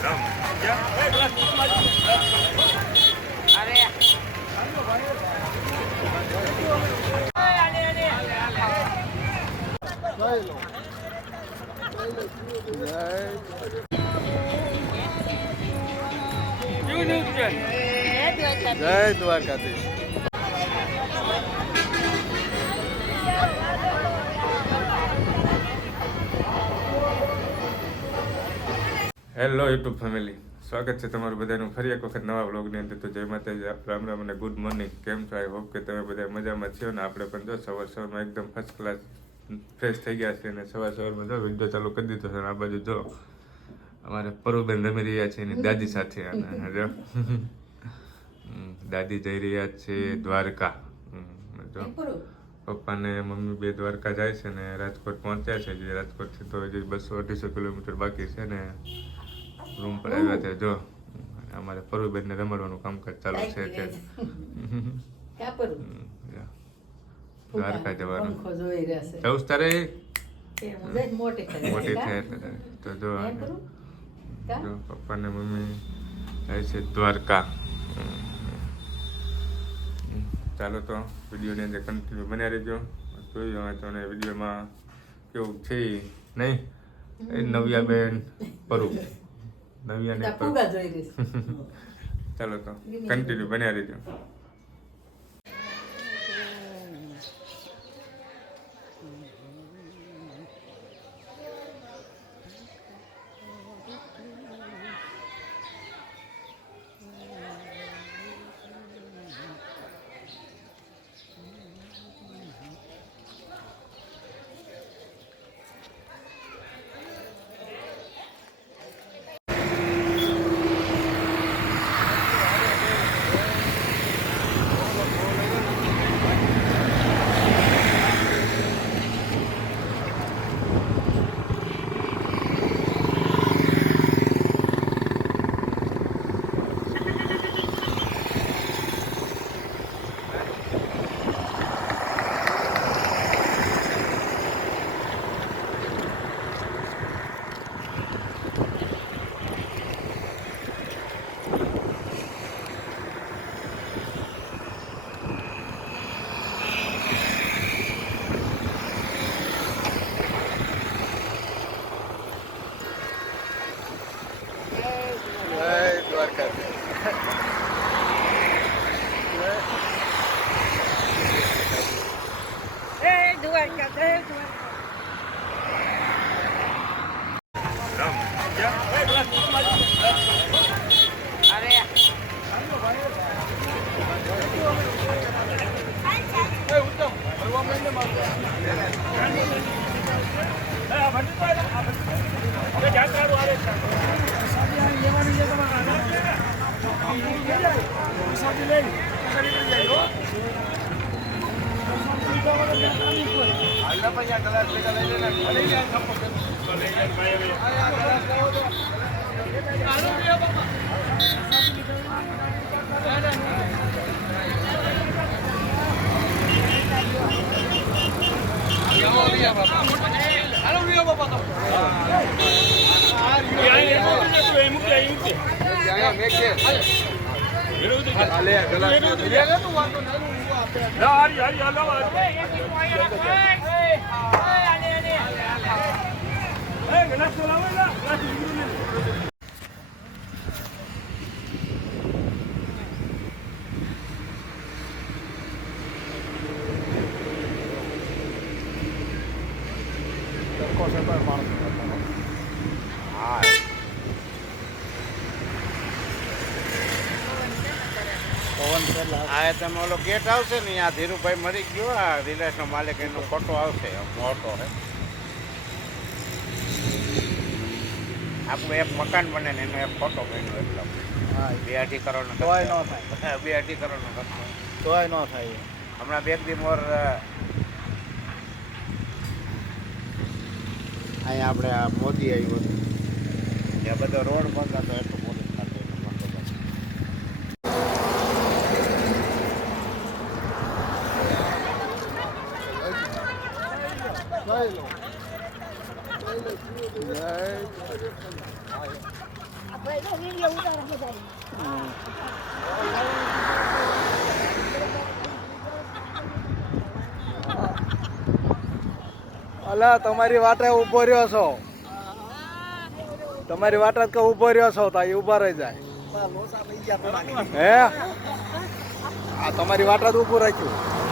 જય Dwarkadhish. Hello YouTube family, સ્વાગત છે તમારું બધાનું ફરી એક વખત નવા વ્લોગની અંદર. તો જય માતાજી, રામ રામ અને ગુડ મોર્નિંગ. કેમ છો? આઈ હોપ કે તમે બધા મજામાં છો ને આપણે પણ જો સવારમાં એકદમ ફર્સ્ટ ક્લાસ ફ્રેશ થઈ ગયા છે અને સવારમાં જો વિડીયો ચાલુ કરી દીધો છે. અને આ બાજુ જો અમારે પરુબેન રમી રહ્યા છે એની દાદી સાથે. અને જો દાદી જઈ રહ્યા છે દ્વારકા. જો પપ્પા ને મમ્મી બે દ્વારકા જાય છે ને રાજકોટ પહોંચ્યા છે. જે રાજકોટથી તો હજી 200-250 કિલોમીટર બાકી છે ને રૂમ પર આવ્યા છે. જો અમારે પરુબેન ને રમાડવાનું કામકાજ ચાલુ છે. દ્વારકા જવાનું જવું તારે મોટી થાય તો જો પપ્પા ને મમ્મી જાય છે દ્વારકા. ચાલો તો વિડીયોની અંદર કન્ટિન્યુ બન્યા રહેજો. જોયું હવે તો વિડીયોમાં કેવું છે નહીં. નવ્યા બેન પરુ નવ્યા ને ચાલો તો કન્ટિન્યુ બન્યા રહેજો. આ તમે ઓલો ગેટ આવશે ને આ ધીરુભાઈ મરી ગયો. આ રિલાયન્સનો માલિક એનો ફોટો આવશે મોટો હે. આપણું એક મકાન બને ને એનો એક ફોટો બન્યો. એટલો 2-2.5 કરોડનો તોય ન થાય. 2-2.5 કરોડનો ખર્ચો તોય ન થાય. હમણાં બે દી મોર અહીંયા આપણે આ મોદી આવ્યું હતું ત્યાં બધો રોડ બંધ હતો. એટલું મોટું થતું અલા તમારી વાટે ઊભો રહ્યો છો, તમારી વાટે કે ઊભો રહ્યો છો તો ઊભા રહી જાય હે. આ તમારી વાટે જ ઊભું રાખ્યું.